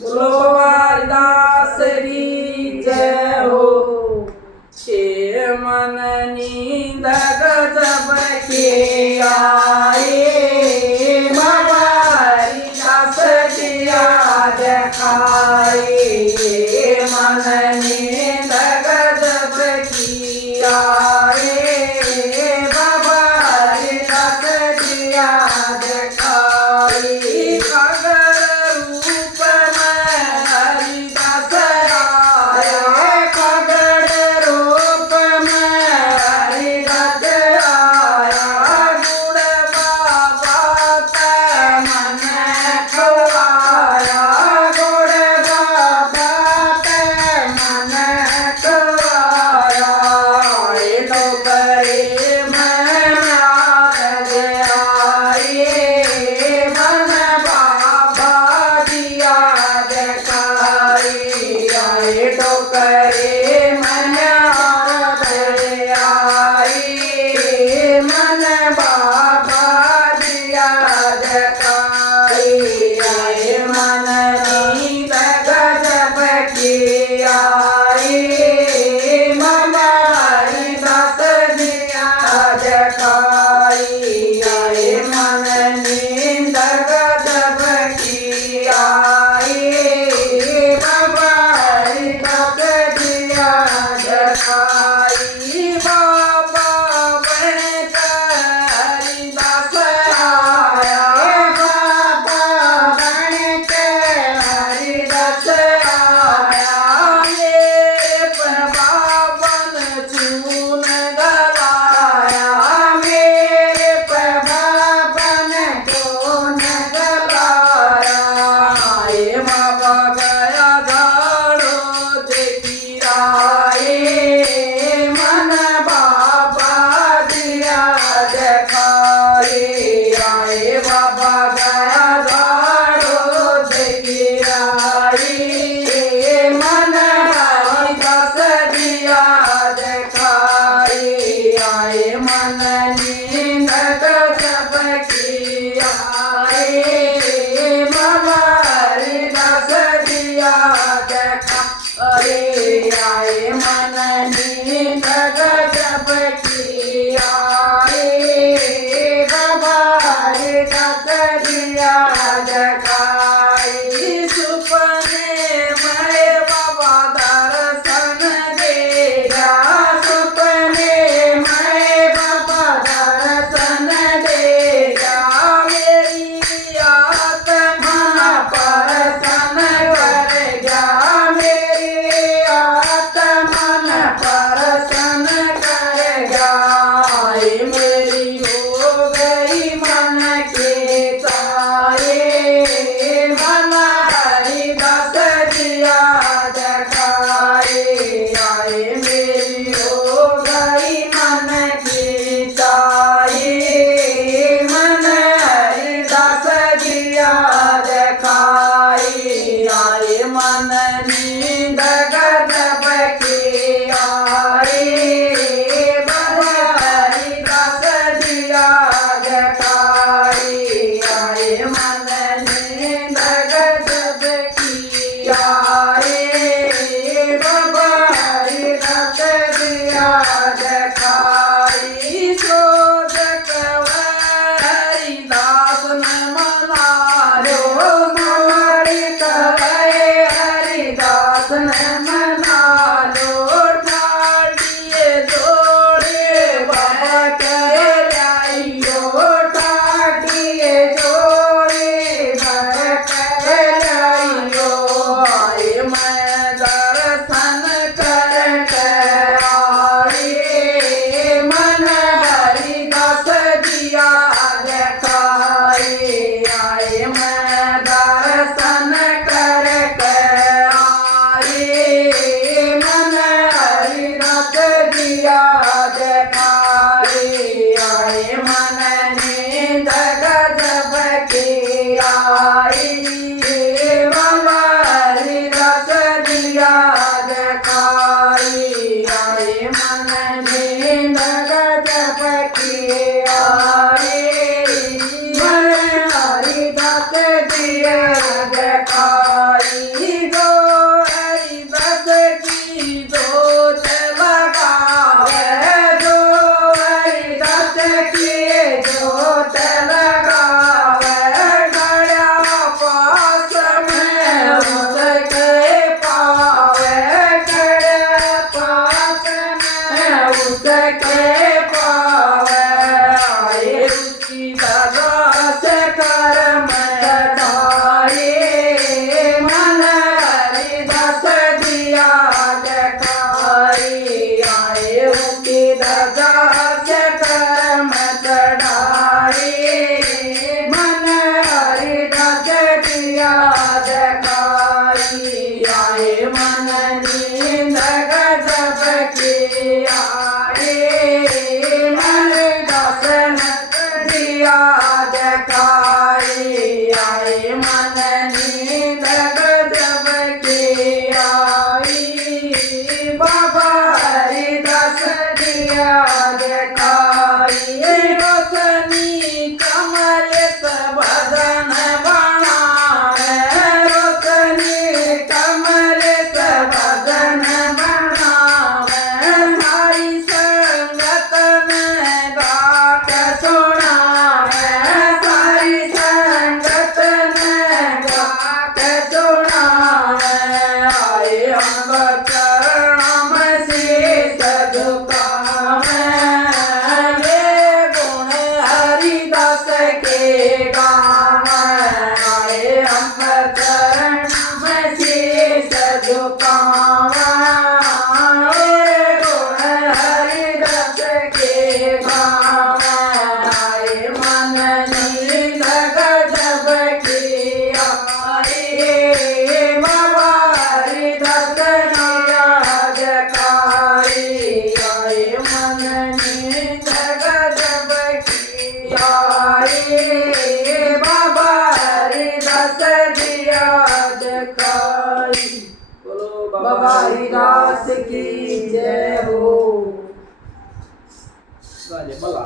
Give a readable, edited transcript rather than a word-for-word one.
बोलो हरिदास की जय हो। हे मन नींद गजब के आए, बाबा हरिदास दिया दिखाए। मन नींद गजब की आए, बाबा हरिदास दिया दिखाए। खगर रूप में हरिदास आया, खगर रूप में हरिदास आया। गुण बाबा ते मन खुआया, गुण बाबा ते मन खुआया। ये तो करे मैं याद आए, मन बाबा दिया दिखाए। आए तो करे मन याद आए, मन बाबा दिया दिखाए। आए मन नींद गजब की आए, बाबा हरिदास दिया दिखाए। आए मन नींद गजब की आए, बाबा हरिदास दिया दिखाए। बाबा बनकर हरिदास आया, बाबा बनकर हरिदास आया। मेरे प्रभावन चून गलाया, मेरे प्रभावन चून गलाया। आए बाबा गया झाड़ो देखिराए, मन बाबा दिया दिखाए। आए बाबा गया झाड़ो देखिराए, मन हरिदास दिया दिखाए। आए मन नींद गजब की आए, बाबा हरिदास दिया दिखाए। आए मन नींद गजब की आए, बाबा हरिदास दिया दिखाए। सुपने में बाबा दर्शन देगा, सुपने में बाबा दर्शन देगा। मेरी आत्मा परसन करेगा, मेरी आत्मा परसन करेगा। आए मेरी हो गई मन के ताए, रे बाबा हरिदास दिया दिखाई। बोलो बाबा हरिदास की जय हो। राजे भला।